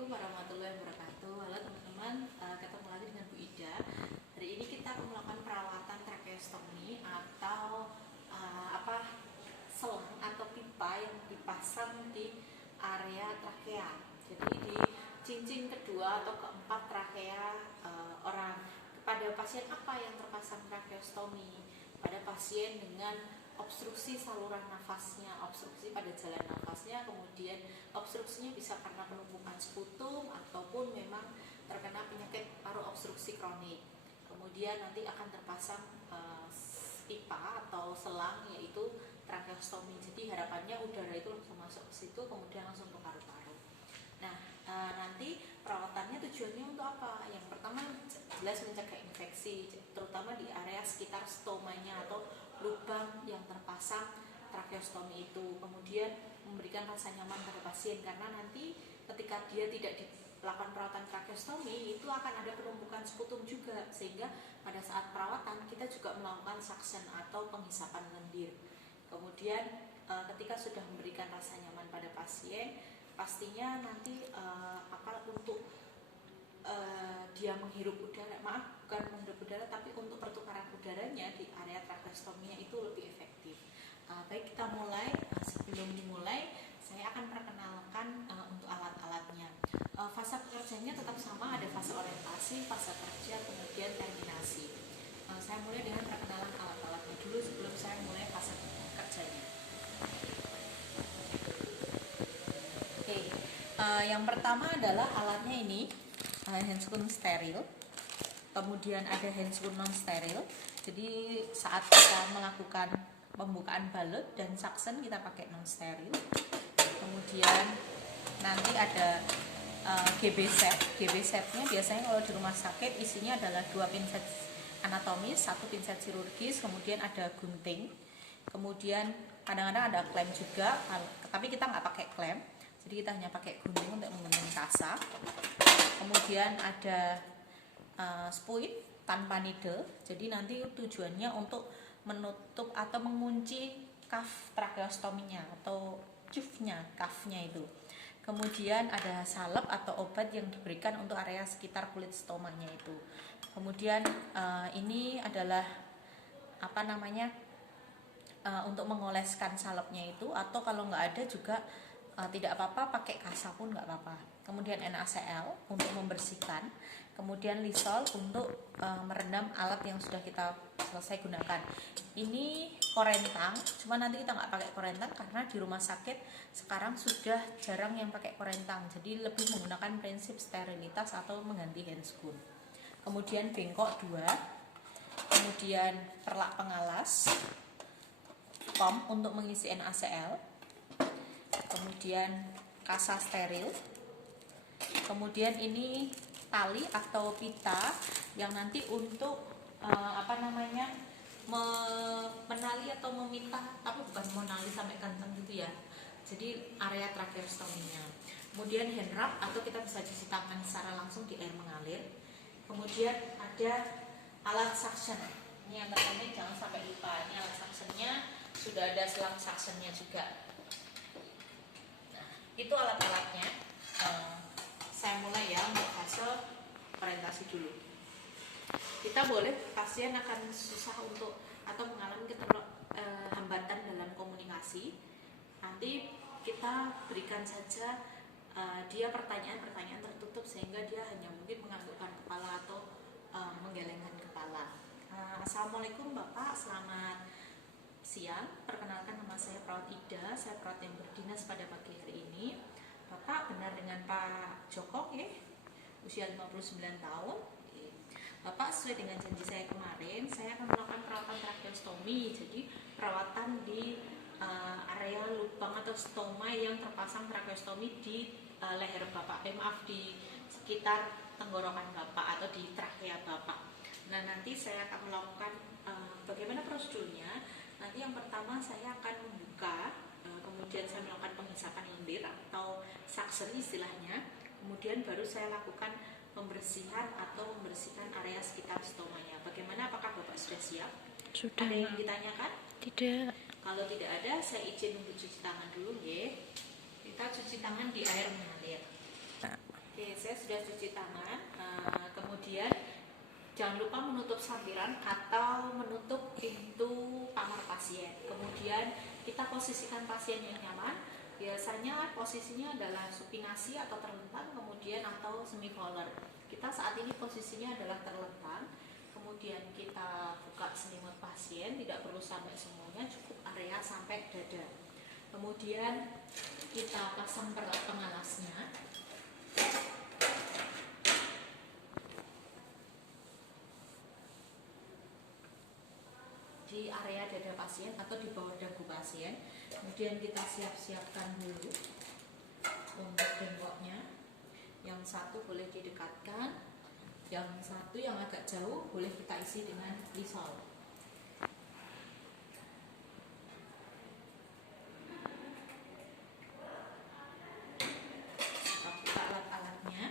Assalamualaikum warahmatullahi wabarakatuh. Halo teman-teman, ketemu lagi dengan Bu Ida. Hari ini kita akan melakukan perawatan tracheostomy atau selang atau pipa yang dipasang di area trakea. Jadi di cincin kedua atau keempat trakea orang. Pada pasien apa yang terpasang tracheostomy? Pada pasien dengan obstruksi saluran nafasnya, obstruksi pada jalan nafasnya, kemudian obstruksinya bisa karena penumpukan sputum ataupun memang terkena penyakit paru obstruksi kronik. Kemudian nanti akan terpasang pipa atau selang yaitu tracheostomy. Jadi harapannya udara itu langsung masuk ke situ, kemudian langsung ke paru-paru. Nah, nanti perawatannya tujuannya untuk apa? Yang pertama jelas mencegah infeksi, terutama di area sekitar stomanya atau lubang yang terpasang tracheostomy itu. Kemudian memberikan rasa nyaman pada pasien karena nanti ketika dia tidak dilakukan perawatan tracheostomy itu akan ada penumpukan sputum juga, sehingga pada saat perawatan kita juga melakukan suction atau penghisapan lendir. Kemudian ketika sudah memberikan rasa nyaman pada pasien, pastinya nanti untuk dia menghirup udara, bukan menghirup udara, tapi untuk pertukaran udaranya di area tracheostomy itu lebih efektif. Baik, kita mulai. Sebelum dimulai, saya akan perkenalkan untuk alat-alatnya. Fase pekerjaannya tetap sama, ada fase orientasi, fase kerja, kemudian terminasi. Saya mulai dengan perkenalan alat-alatnya dulu sebelum saya mulai fase kerjanya. Oke, yang pertama adalah alatnya ini. Handscoon steril, kemudian ada handscoon non steril. Jadi saat kita melakukan pembukaan balut dan suction kita pakai non steril. Kemudian nanti ada GB set. GB setnya biasanya kalau di rumah sakit isinya adalah 2 pinset anatomis, 1 pinset chirurgis, kemudian ada gunting. Kemudian kadang-kadang ada klem juga, tapi kita nggak pakai klem. Jadi kita hanya pakai gunting untuk menggunting kasa. Kemudian ada spuit tanpa needle. Jadi nanti tujuannya untuk menutup atau mengunci cuff tracheostominya atau cuffnya, cuffnya itu. Kemudian ada salep atau obat yang diberikan untuk area sekitar kulit stomanya itu. Kemudian ini adalah untuk mengoleskan salepnya itu, atau kalau nggak ada juga tidak apa-apa, pakai kasa pun nggak apa-apa. Kemudian NaCl untuk membersihkan, kemudian Lysol untuk merendam alat yang sudah kita selesai gunakan. Ini korentang, cuma nanti kita nggak pakai korentang karena di rumah sakit sekarang sudah jarang yang pakai korentang, jadi lebih menggunakan prinsip sterilitas atau mengganti handscoon. Kemudian bengkok 2, kemudian perlak pengalas, pom untuk mengisi NaCl, kemudian kasa steril, kemudian ini tali atau pita yang nanti untuk menali atau meminta, tapi bukan menali sampai kantong gitu ya, jadi area tracheostominya. Kemudian hand rub atau kita bisa cuci tangan secara langsung di air mengalir. Kemudian ada alat suction, ini yang terpenting jangan sampai lupa, ini alat suctionnya sudah ada selang suctionnya juga. Itu alat-alatnya. Saya mulai ya untuk fase orientasi dulu. Kita boleh pasien akan susah untuk atau mengalami hambatan dalam komunikasi. Nanti kita berikan saja dia pertanyaan-pertanyaan tertutup sehingga dia hanya mungkin menganggukkan kepala atau menggelengkan kepala. Assalamualaikum Bapak, selamat siang. Perkenalkan, nama saya Perawat Ida, saya perawat yang berdinas pada pagi hari ini. Bapak benar dengan Pak Joko ya? Usia 59 tahun. Bapak, sesuai dengan janji saya kemarin, saya akan melakukan perawatan tracheostomy. Jadi perawatan di area lubang atau stoma yang terpasang tracheostomy di leher Bapak, di sekitar tenggorokan Bapak atau di trakea Bapak. Nah, nanti saya akan melakukan bagaimana prosedurnya. Nanti yang pertama saya akan membuka, kemudian saya melakukan penghisapan lendir atau suction istilahnya. Kemudian baru saya lakukan pembersihan atau membersihkan area sekitar stomanya. Bagaimana, apakah Bapak sudah siap? Sudah. Ada yang ditanyakan? Tidak. Kalau tidak ada, saya izin untuk cuci tangan dulu ya. Kita cuci tangan di air mengalir. sudah cuci tangan, kemudian jangan lupa menutup sampiran atau menutup pintu kamar pasien. Kemudian kita posisikan pasien yang nyaman. Biasanya posisinya adalah supinasi atau terlentang, kemudian atau semi collar. Kita saat ini posisinya adalah terlentang. Kemudian kita buka selimut pasien, tidak perlu sampai semuanya, cukup area sampai dada. Kemudian kita pasang perlat pengalasnya. Di area dada pasien atau di bawah dagu pasien. Kemudian kita siapkan dulu untuk bengkoknya. Yang satu boleh didekatkan, yang satu yang agak jauh boleh kita isi dengan Lysol. Kita buka alat-alatnya.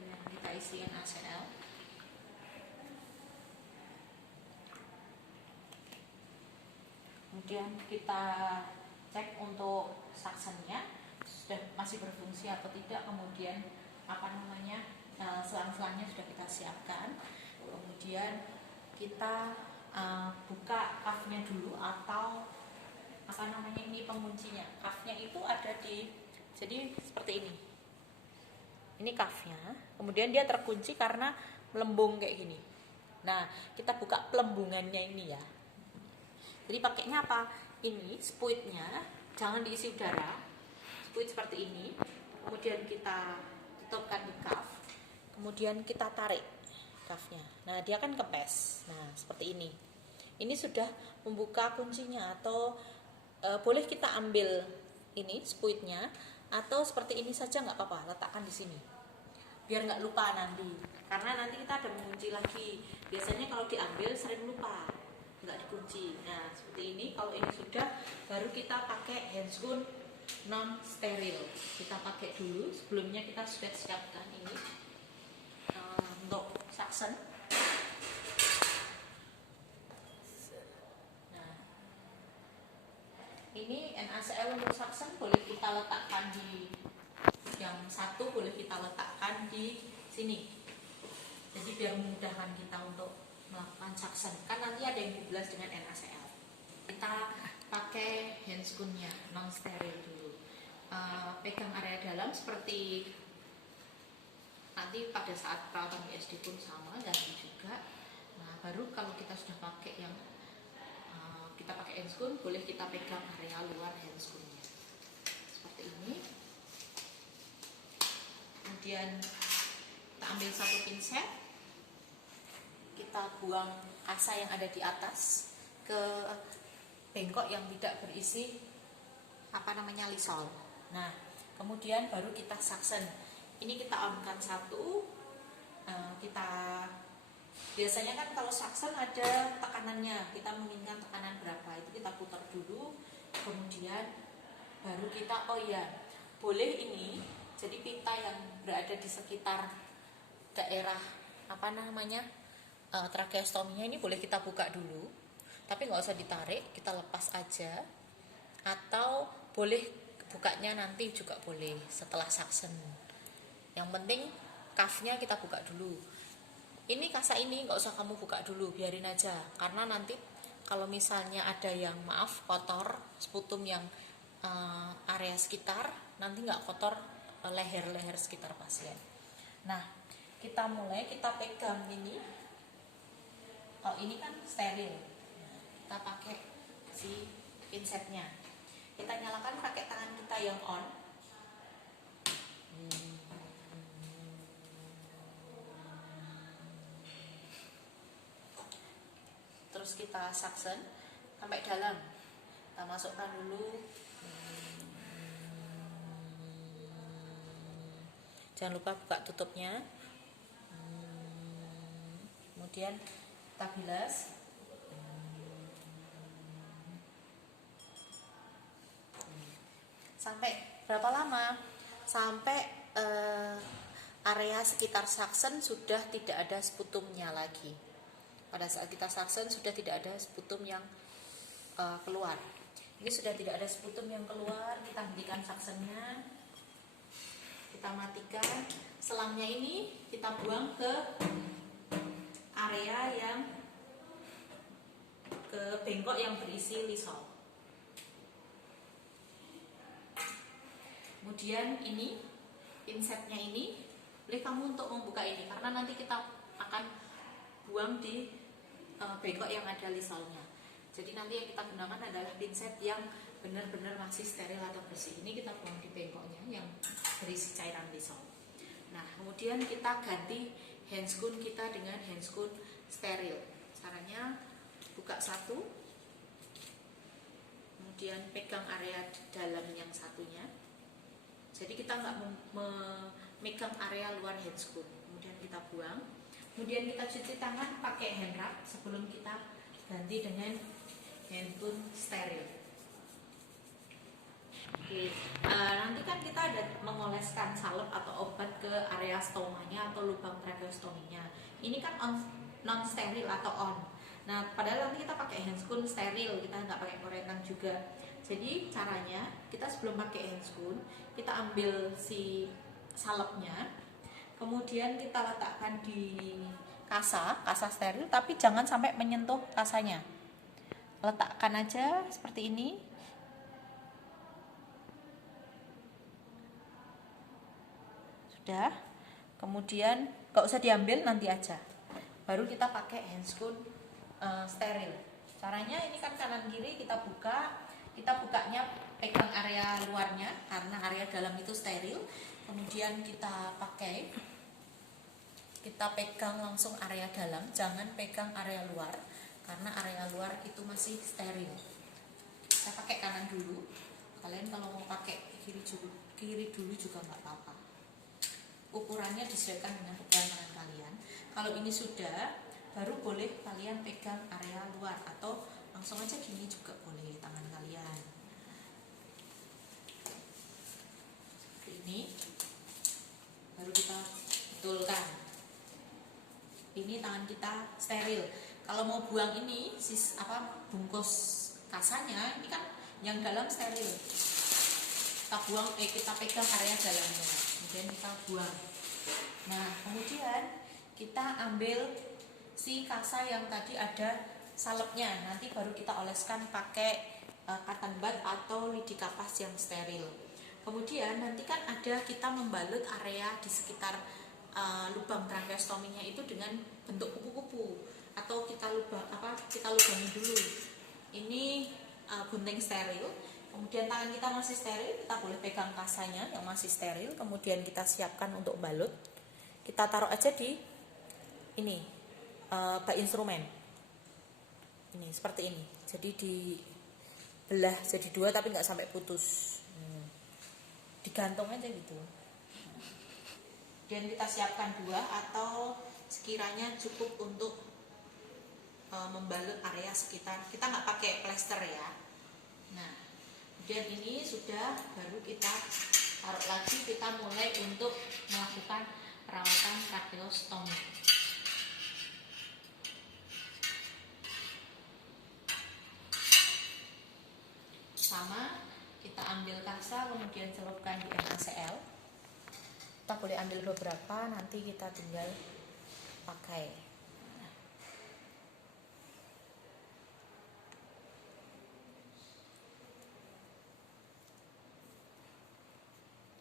Dan kita isi NaCl. Kemudian kita cek untuk suctionnya sudah masih berfungsi atau tidak. Kemudian selang-selangnya sudah kita siapkan. Kemudian kita buka cuffnya dulu atau ini penguncinya. Cuffnya itu ada jadi seperti ini. Ini cuffnya. Kemudian dia terkunci karena melembung kayak gini. Nah, kita buka pelembungannya ini ya. Jadi pakainya apa? Ini spuitnya jangan diisi udara, spuit seperti ini. Kemudian kita tutupkan di cuff. Kemudian kita tarik cuffnya. Nah, dia kan kempes. Nah, seperti ini. Ini sudah membuka kuncinya atau boleh kita ambil ini spuitnya atau seperti ini saja nggak apa-apa. Letakkan di sini. Biar nggak lupa nanti. Karena nanti kita ada mengunci lagi. Biasanya kalau diambil sering lupa. Nggak dikunci. Nah, seperti ini. Kalau ini sudah, baru kita pakai handscoon non steril. Kita pakai dulu. Sebelumnya kita sudah siapkan ini untuk suction. Nah, ini NaCl untuk suction boleh kita letakkan di yang satu, boleh kita letakkan di sini. Jadi biar memudahkan kita untuk melakukan suction. Kan nanti ada yang dibilas dengan NaCl. Kita pakai handscoon-nya non steril dulu. Pegang area dalam seperti nanti pada saat perawatan ISD pun sama, ganti juga. Nah, baru kalau kita sudah pakai yang kita pakai handscoon, boleh kita pegang area luar handscoon-nya. Seperti ini. Kemudian kita ambil satu pinset. Kita buang kasa yang ada di atas ke bengkok yang tidak berisi Lysol. Nah, kemudian baru kita suction. Ini kita on-kan satu. Kita biasanya kan kalau suction ada tekanannya. Kita menginginkan tekanan berapa, itu kita putar dulu. Kemudian baru kita boleh ini. Jadi pita yang berada di sekitar daerah tracheostominya ini boleh kita buka dulu, tapi nggak usah ditarik, kita lepas aja. Atau boleh bukanya nanti juga boleh setelah suction. Yang penting cuffnya kita buka dulu. Ini kasa ini nggak usah kamu buka dulu, biarin aja. Karena nanti kalau misalnya ada yang kotor, sputum yang area sekitar, nanti nggak kotor leher-leher sekitar pasien. Nah, kita pegang ini. Oh, ini kan steril. Kita pakai si pinsetnya. Kita nyalakan pakai tangan kita yang on. Terus kita suction sampai dalam. Kita masukkan dulu. Jangan lupa buka tutupnya. Kemudian kita bilas. Sampai berapa lama? Sampai area sekitar suction sudah tidak ada sputumnya lagi. Pada saat kita suction sudah tidak ada sputum yang keluar. Ini sudah tidak ada sputum yang keluar, kita hentikan suctionnya, kita matikan. Selangnya ini kita buang ke area yang ke bengkok yang berisi lisol. Kemudian ini pinsetnya ini boleh kamu untuk membuka ini karena nanti kita akan buang di bengkok yang ada lisolnya. Jadi nanti yang kita gunakan adalah pinset yang benar-benar masih steril atau bersih. Ini kita buang di bengkoknya yang berisi cairan lisol. Nah, kemudian kita ganti handscoon kita dengan handscoon steril. Caranya buka satu, kemudian pegang area dalam yang satunya. Jadi kita nggak memegang area luar handscoon. Kemudian kita buang. Kemudian kita cuci tangan pakai hand rub sebelum kita ganti dengan handphone steril. Oke, nanti kan kita ada mengoleskan salep atau obat ke area stomanya atau lubang tracheostominya. Ini kan non steril atau on. Nah, padahal nanti kita pakai handscoon steril, kita nggak pakai koretan juga. Jadi caranya kita sebelum pakai handscoon kita ambil si salepnya, kemudian kita letakkan di kasa steril, tapi jangan sampai menyentuh kasanya. Letakkan aja seperti ini. Sudah. Kemudian gak usah diambil, nanti aja. Baru kita pakai handscoon steril. Caranya ini kan kanan kiri kita buka. Kita bukanya pegang area luarnya karena area dalam itu steril. Kemudian kita pegang langsung area dalam, jangan pegang area luar karena area luar itu masih steril. Kita pakai kanan dulu. Kalian kalau mau pakai kiri dulu juga nggak apa-apa. Ukurannya disesuaikan dengan ukuran tangan kalian. Kalau ini sudah, baru boleh kalian pegang area luar atau langsung aja gini juga boleh tangan kalian. Seperti ini. Baru kita betulkan. Ini tangan kita steril. Kalau mau buang ini bungkus kasanya, ini kan yang dalam steril. Kita pegang area dalamnya. Kemudian kita buang. Nah, kemudian kita ambil si kasa yang tadi ada salepnya. Nanti baru kita oleskan pakai cotton bud atau lidi kapas yang steril. Kemudian nanti kan ada kita membalut area di sekitar lubang tracheostominya itu dengan bentuk kupu-kupu atau kita lubangi dulu. Ini gunting steril. Kemudian tangan kita masih steril, kita boleh pegang kasanya yang masih steril. Kemudian kita siapkan untuk balut. Kita taruh aja di ini bak instrumen. Ini seperti ini. Jadi dibelah jadi dua tapi nggak sampai putus. Digantung aja gitu. Dan kita siapkan dua atau sekiranya cukup untuk membalut area sekitar. Kita nggak pakai plester ya. Nah, kemudian ini sudah, baru kita taruh lagi, kita mulai untuk melakukan perawatan tracheostomi. Sama, kita ambil kasa kemudian celupkan di NaCl. Kita boleh ambil beberapa, nanti kita tinggal pakai.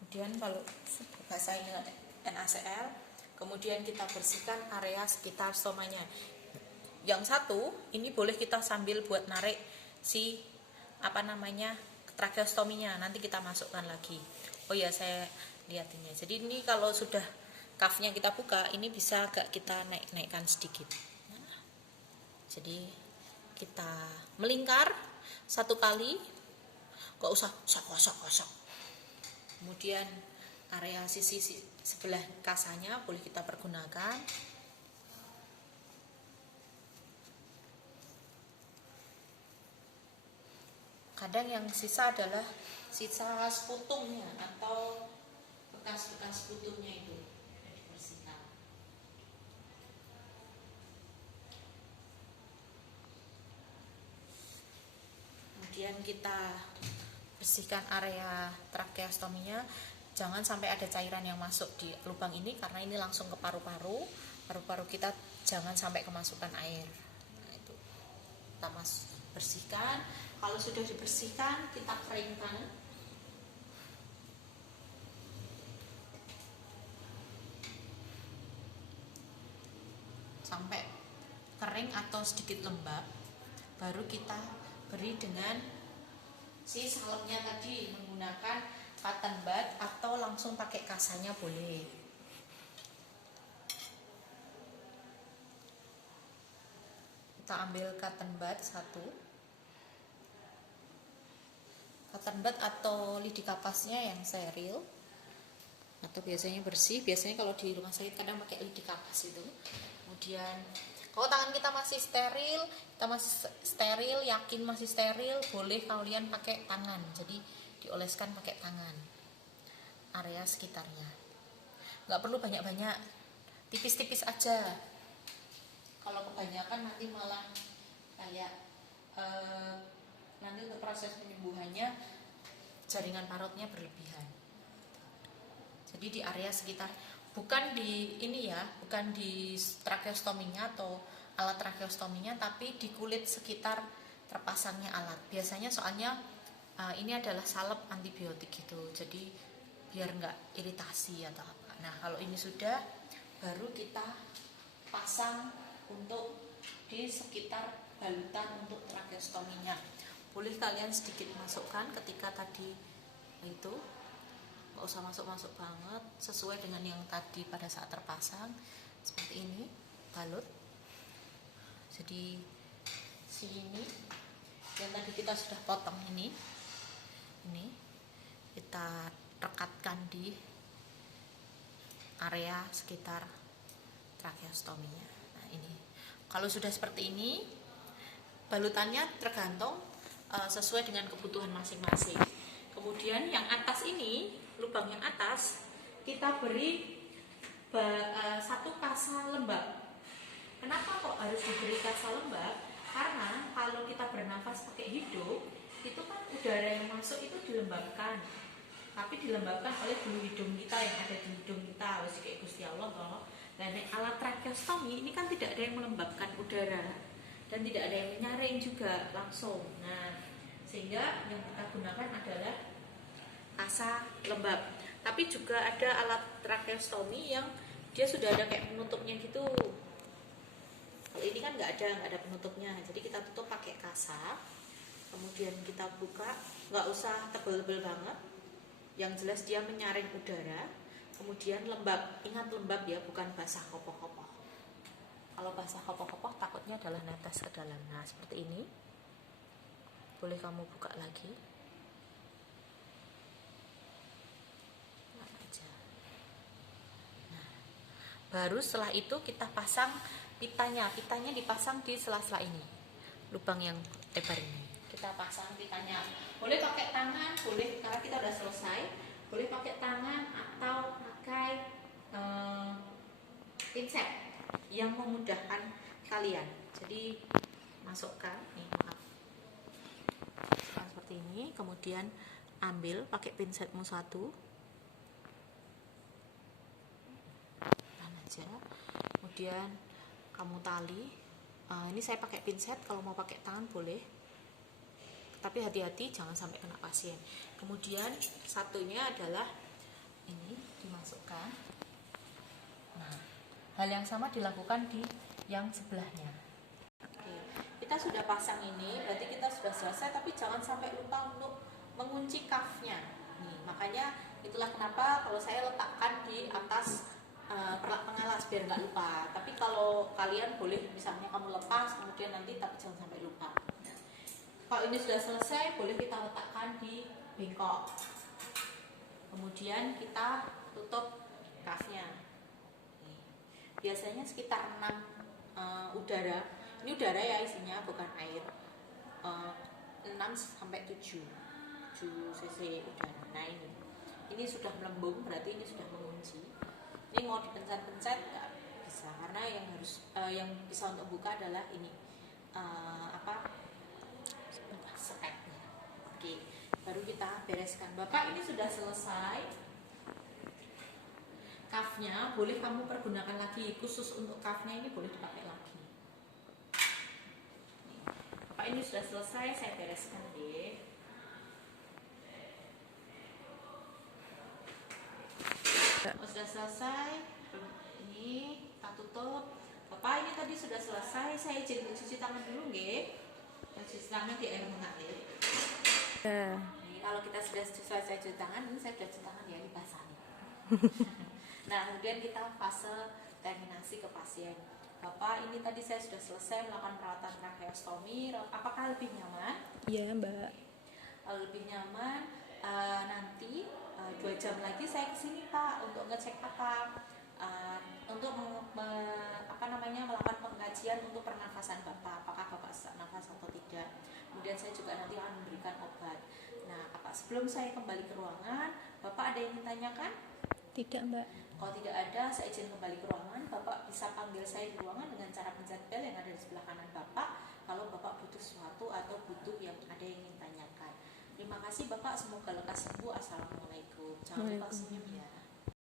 Kemudian kalau basahin dengan NaCl, kemudian kita bersihkan area sekitar stomanya. Yang satu, ini boleh kita sambil buat narik si tracheostominya, nanti kita masukkan lagi. Oh ya, saya lihatinnya. Jadi ini kalau sudah cuffnya kita buka, ini bisa agak kita naikkan sedikit. Nah, jadi kita melingkar satu kali, gak usah kosok. Kemudian area sisi sebelah kasanya boleh kita pergunakan. Kadang yang sisa adalah sisa sputumnya atau bekas-bekas sputumnya itu dibersihkan. kemudian kita bersihkan area tracheostominya. Jangan sampai ada cairan yang masuk di lubang ini karena ini langsung ke paru-paru. Paru-paru kita jangan sampai kemasukan air. Nah, itu kita bersihkan. Kalau sudah dibersihkan, kita keringkan. Sampai kering atau sedikit lembab, baru kita beri dengan si salemnya tadi, menggunakan cotton bud atau langsung pakai kasanya boleh. Kita ambil cotton bud satu, cotton bud atau lidi kapasnya yang steril atau biasanya bersih. Biasanya kalau di rumah sakit kadang pakai lidi kapas itu. Kemudian kalau tangan kita masih steril, yakin masih steril, boleh kalian pakai tangan. Jadi dioleskan pakai tangan area sekitarnya. Nggak perlu banyak-banyak, tipis-tipis aja. Kalau kebanyakan nanti malah kayak nanti untuk proses penyembuhannya jaringan parutnya berlebihan. Jadi di area sekitar, bukan di ini ya, bukan di tracheostominya atau alat tracheostominya, tapi di kulit sekitar terpasangnya alat. Biasanya soalnya ini adalah salep antibiotik gitu, jadi biar nggak iritasi atau apa. Nah kalau ini sudah, baru kita pasang untuk di sekitar balutan untuk tracheostominya. Boleh kalian sedikit masukkan ketika tadi itu, nggak usah masuk-masuk banget, sesuai dengan yang tadi pada saat terpasang. Seperti ini, balut. Jadi sini yang tadi kita sudah potong ini kita rekatkan di area sekitar tracheostominya. Nah ini, kalau sudah seperti ini, balutannya tergantung sesuai dengan kebutuhan masing-masing. Kemudian yang atas ini, lubang yang atas, kita beri satu kasa lembab. Kenapa kok harus diberi kasa lembab? Karena kalau kita bernafas pakai hidung, itu kan udara yang masuk itu dilembabkan, tapi dilembabkan oleh bulu hidung kita yang ada di hidung kita. Wes kayak Gusti Allah toh. Dan alat tracheostomi ini kan tidak ada yang melembabkan udara dan tidak ada yang menyaring juga langsung. Nah, sehingga yang kita gunakan adalah kasa lembab. Tapi juga ada alat tracheostomi yang dia sudah ada kayak penutupnya gitu. Kalau ini kan nggak ada penutupnya, jadi kita tutup pakai kasa. Kemudian kita buka, nggak usah tebel-tebel banget, yang jelas dia menyaring udara. Kemudian lembab, ingat lembab ya, bukan basah kopoh-kopoh. Kalau basah kopoh-kopoh takutnya adalah netes ke dalam. Nah seperti ini, boleh kamu buka lagi. Nah, baru setelah itu kita pasang pitanya dipasang di sela-sela ini, lubang yang lebar ini. Kita pasang pitanya, boleh pakai tangan, boleh, karena kita udah selesai, boleh pakai tangan atau pakai pinset yang memudahkan kalian. Jadi masukkan nih, maaf, seperti ini. Kemudian ambil pakai pinsetmu satu, tahan aja. Kemudian kamu tali. Ini saya pakai pinset, kalau mau pakai tangan boleh, tapi hati-hati jangan sampai kena pasien. Kemudian satunya adalah ini dimasukkan. Nah, hal yang sama dilakukan di yang sebelahnya. Oke, kita sudah pasang ini, berarti kita sudah selesai, tapi jangan sampai lupa untuk mengunci cuff-nya. Nih, makanya itulah kenapa kalau saya letakkan di atas perlak pengalas biar nggak lupa. Tapi kalau kalian boleh, misalnya kamu lepas kemudian nanti, tapi jangan sampai lupa. Kalau ini sudah selesai, boleh kita letakkan di bengkok. Kemudian kita tutup cuff-nya. Biasanya sekitar 6 udara. Ini udara ya isinya, bukan air. 6 sampai 7 cc udara. Nah ini sudah melembung, berarti ini sudah mengunci. Ini mau dipencet-pencet nggak bisa, karena yang bisa untuk buka adalah ini seketnya. Oke, baru kita bereskan. Bapak ini sudah selesai. Cuff-nya boleh kamu pergunakan lagi, khusus untuk cuff-nya ini boleh dipakai lagi. Bapak ini sudah selesai, saya bereskan deh. Sudah selesai, ini kita tutup. Bapak ini tadi sudah selesai, saya izin cuci tangan dulu nggih. Cuci tangan di air mengalir. Nih, kalau kita sudah selesai cuci tangan, ini saya sudah cuci tangan ya, dibasahi. Nah, kemudian kita fase terminasi ke pasien. Bapak, ini tadi saya sudah selesai melakukan perawatan tracheostomi. Apakah lebih nyaman? Iya, Mbak. Lebih nyaman. Nanti 2 jam lagi saya kesini Pak untuk ngecek apa? Untuk melakukan pengkajian untuk pernafasan Bapak. Apakah Bapak sesak nafas atau tidak? Kemudian saya juga nanti akan memberikan obat. Nah, Bapak, sebelum saya kembali ke ruangan, Bapak ada yang ingin tanyakan? Tidak, Mbak. Kalau tidak ada, saya izin kembali ke ruangan. Bapak bisa panggil saya di ruangan dengan cara pencet bel yang ada di sebelah kanan Bapak. Kalau Bapak butuh sesuatu atau butuh yang ada yang ingin tanyakan. Terima kasih Bapak, semoga lekas sembuh. Assalamualaikum. Jangan lupa senyum ya.